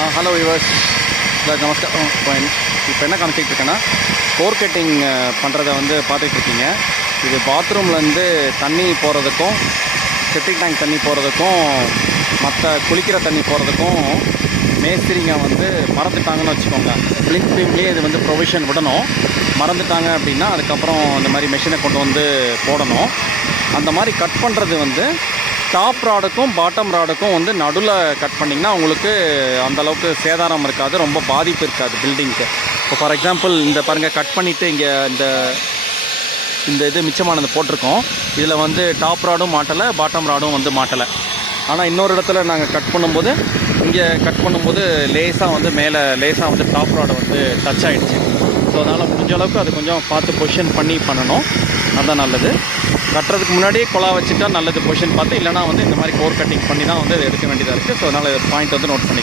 Hello viewers, நமஸ்காரம். இப்போ என்ன காமிச்சிட்டு இருக்கேன்னா, கோர் கட்டிங் பண்ணுறத வந்து பார்த்துட்ருக்கீங்க. இது பாத்ரூம்லேருந்து தண்ணி போகிறதுக்கும், செப்டிக் டேங்க் தண்ணி போகிறதுக்கும், மற்ற குளிக்கிற தண்ணி போகிறதுக்கும் மேஸ்திரிங்க வந்து மறந்துட்டாங்கன்னு வச்சுக்கோங்க. பிளிங்க் பீம்லேயே இது வந்து ப்ரொவிஷன் விடணும். மறந்துட்டாங்க அப்படின்னா அதுக்கப்புறம் இந்த மாதிரி மெஷினை கொண்டு வந்து போடணும். அந்த மாதிரி கட் பண்ணுறது வந்து டாப் ராடுக்கும் பாட்டம் ராடுக்கும் வந்து நடுவில் கட் பண்ணிங்கன்னா உங்களுக்கு அந்தளவுக்கு சேதாரம் இருக்காது, ரொம்ப பாதிப்பு இருக்காது பில்டிங்க்கு. இப்போ ஃபார் எக்ஸாம்பிள் இந்த பாருங்கள், கட் பண்ணிவிட்டு இங்கே இந்த இது மிச்சமானது போட்டிருக்கோம். இதில் வந்து டாப் ராடும் மாட்டலை, பாட்டம் ராடும் வந்து மாட்டலை. ஆனால் இன்னொரு இடத்துல நாங்கள் கட் பண்ணும்போது, இங்கே கட் பண்ணும்போது லேஸாக வந்து மேலே லேஸாக வந்து டாப் ராடு வந்து டச் ஆகிடுச்சு. ஸோ அதனால் முடிஞ்ச அளவுக்கு அது கொஞ்சம் பார்த்து பொசிஷன் பண்ணி பண்ணணும், அதுதான் நல்லது. கட்டுறதுக்கு முன்னாடியே குழா வச்சுட்டா நல்லது, பொசிஷன் பார்த்து. இல்லைனா வந்து இந்த மாதிரி கோர் கட்டிங் பண்ணி தான் வந்து எடுக்க வேண்டியதாக இருக்குது. ஸோ அதனால் பாயிண்ட் வந்து நோட் பண்ணி